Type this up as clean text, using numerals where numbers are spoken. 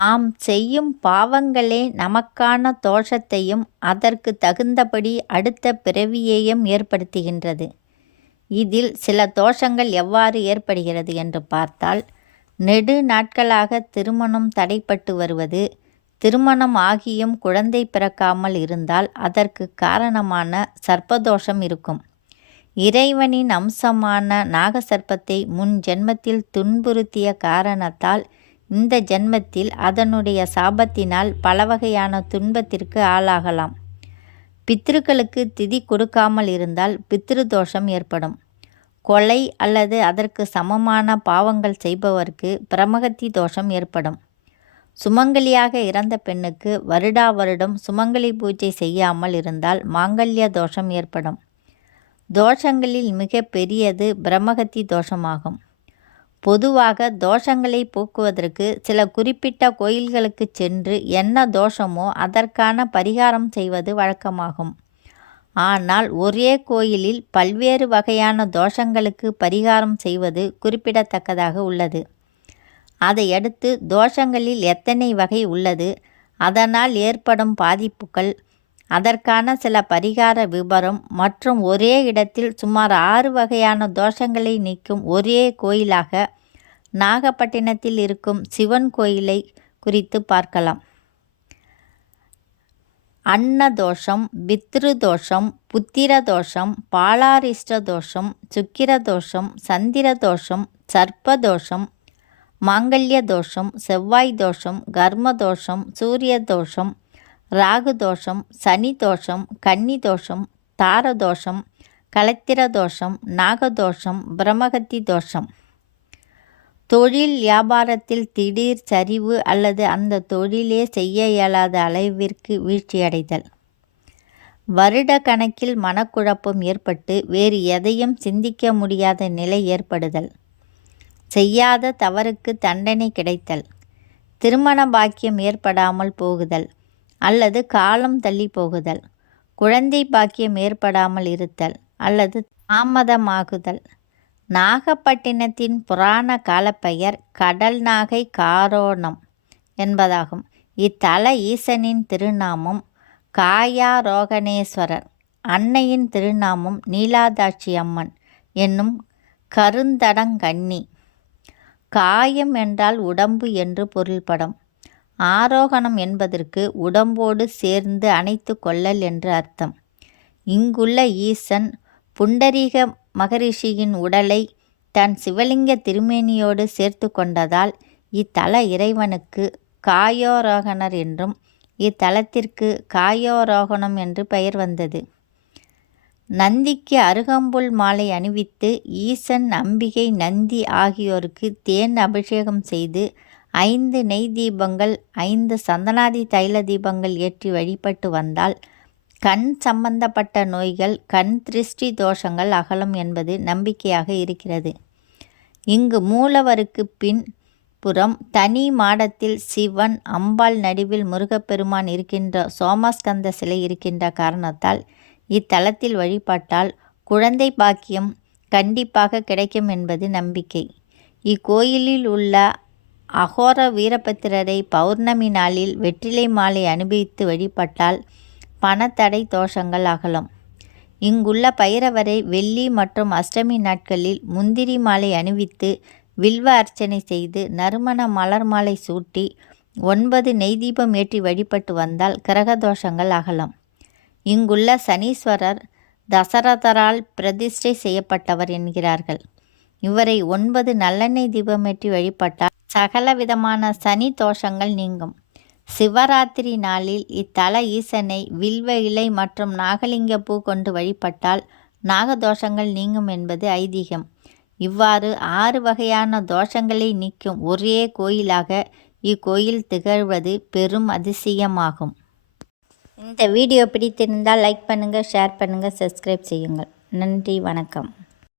நாம் செய்யும் பாவங்களே நமக்கான தோஷத்தையும் அதற்கு தகுந்தபடி அடுத்த பிறவியையும் ஏற்படுத்துகின்றது. இதில் சில தோஷங்கள் எவ்வாறு ஏற்படுகிறது என்று பார்த்தால், நெடு நாட்களாக திருமணம் தடைப்பட்டு வருவது, திருமணம் ஆகியும் குழந்தை பிறக்காமல் இருந்தால் அதற்கு காரணமான சர்ப்பதோஷம் இருக்கும். இறைவனின் அம்சமான நாகசர்ப்பத்தை முன் ஜென்மத்தில் துன்புறுத்திய காரணத்தால் இந்த ஜென்மத்தில் அதனுடைய சாபத்தினால் பல வகையான துன்பத்திற்கு ஆளாகலாம். பித்ருக்களுக்கு திதி கொடுக்காமல் இருந்தால் பித்ரு தோஷம் ஏற்படும். கொலை அல்லது அதற்கு சமமான பாவங்கள் செய்பவருக்கு பிரமகத்தி தோஷம் ஏற்படும். சுமங்கலியாக இறந்த பெண்ணுக்கு வருடா வருடம் சுமங்கலி பூஜை செய்யாமல் இருந்தால் மாங்கல்ய தோஷம் ஏற்படும். தோஷங்களில் மிக பெரியது பிரம்மகத்தி தோஷமாகும். பொதுவாக தோஷங்களை போக்குவதற்கு சில குறிப்பிட்ட கோயில்களுக்கு சென்று என்ன தோஷமோ அதற்கான பரிகாரம் செய்வது வழக்கமாகும். ஆனால் ஒரே கோயிலில் பல்வேறு வகையான தோஷங்களுக்கு பரிகாரம் செய்வது குறிப்பிடத்தக்கதாக உள்ளது. அதையடுத்து தோஷங்களில் எத்தனை வகை உள்ளது, அதனால் ஏற்படும் பாதிப்புகள், அதற்கான சில பரிகார விபரம் மற்றும் ஒரே இடத்தில் சுமார் 6 வகையான தோஷங்களை நீக்கும் ஒரே கோயிலாக நாகப்பட்டினத்தில் இருக்கும் சிவன் கோயிலை குறித்து பார்க்கலாம். அன்னதோஷம், பித்ரு தோஷம், புத்திர தோஷம், பாலாரிஷ்ட தோஷம், சுக்கிர தோஷம், சந்திர தோஷம், சர்ப்ப தோஷம், மாங்கல்ய தோஷம், செவ்வாய் தோஷம், கர்ம தோஷம், சூரிய தோஷம், ராகு தோஷம், சனி தோஷம், கன்னி தோஷம், தார தோஷம், கலத்திர தோஷம், நாகதோஷம், பிரம்மகத்தி தோஷம். தொழில் வியாபாரத்தில் திடீர் சரிவு அல்லது அந்த தொழிலே செய்ய இயலாத அளவிற்கு வீழ்ச்சியடைதல். வருட கணக்கில் மனக்குழப்பம் ஏற்பட்டு வேறு எதையும் சிந்திக்க முடியாத நிலை ஏற்படுதல். செய்யாத தவறுக்கு தண்டனை கிடைத்தல். திருமண பாக்கியம் ஏற்படாமல் போகுதல் அல்லது காலம் தள்ளி போகுதல். குழந்தை பாக்கியம் ஏற்படாமல் இருத்தல் அல்லது தாமதமாகுதல். நாகப்பட்டினத்தின் புராண காலப்பெயர் கடல் நாகை காரோணம் என்பதாகும். இத்தல ஈசனின் திருநாமம் காயாரோகணேஸ்வரர், அன்னையின் திருநாமம் நீலாதாட்சி அம்மன் என்னும் கருந்தடங்கண்ணி. காயம் என்றால் உடம்பு என்று பொருள்படும். ஆரோகணம் என்பதற்கு உடம்போடு சேர்ந்து அணைத்து கொள்ளல் என்று அர்த்தம். இங்குள்ள ஈசன் புண்டரீக மகரிஷியின் உடலை தன் சிவலிங்க திருமேனியோடு சேர்த்து கொண்டதால் இத்தல இறைவனுக்கு காயோரோகணர் என்றும் இத்தலத்திற்கு காயோரோகணம் என்று பெயர் வந்தது. நந்திக்கு அருகம்புல் மாலை அணிவித்து ஈசன், அம்பிகை, நந்தி ஆகியோருக்கு தேன் அபிஷேகம் செய்து 5 நெய் தீபங்கள், 5 சந்தனாதி தைல தீபங்கள் ஏற்றி வழிபட்டு வந்தால் கண் சம்பந்தப்பட்ட நோய்கள், கண் திருஷ்டி தோஷங்கள் அகலும் என்பது நம்பிக்கையாக இருக்கிறது. இங்கு மூலவருக்கு பின் புறம் தனி மாடத்தில் சிவன், அம்பாள் நடுவில் முருகப்பெருமான் இருக்கின்ற சோமஸ்கந்த சிலை இருக்கின்ற காரணத்தால் இத்தலத்தில் வழிபட்டால் குழந்தை பாக்கியம் கண்டிப்பாக கிடைக்கும் என்பது நம்பிக்கை. இக்கோயிலில் உள்ள அகோர வீரபத்திரரை பௌர்ணமி நாளில் வெற்றிலை மாலை அனுபவித்து வழிபட்டால் பணத்தடை தோஷங்கள் அகலும். இங்குள்ள பைரவரை வெள்ளி மற்றும் அஷ்டமி நாட்களில் முந்திரி மாலை அணிவித்து வில்வ அர்ச்சனை செய்து நறுமண மலர் மாலை சூட்டி 9 நெய் தீபம் ஏற்றி வழிபட்டு வந்தால் கிரகதோஷங்கள் அகலும். இங்குள்ள சனீஸ்வரர் தசரதரால் பிரதிஷ்டை செய்யப்பட்டவர் என்கிறார்கள். இவரை 9 நல்லெண்ணெய் தீபமேற்றி வழிபட்டால் சகல விதமான சனி தோஷங்கள் நீங்கும். சிவராத்திரி நாளில் இத்தல ஈசனை வில்வ இலை மற்றும் நாகலிங்க பூ கொண்டு வழிபட்டால் நாகதோஷங்கள் நீங்கும் என்பது ஐதீகம். இவ்வாறு 6 வகையான தோஷங்களை நீக்கும் ஒரே கோயிலாக இக்கோயில் திகழ்வது பெரும் அதிசயமாகும். இந்த வீடியோ பிடித்திருந்தால் லைக் பண்ணுங்கள், ஷேர் பண்ணுங்கள், சப்ஸ்கிரைப் செய்யுங்கள். நன்றி, வணக்கம்.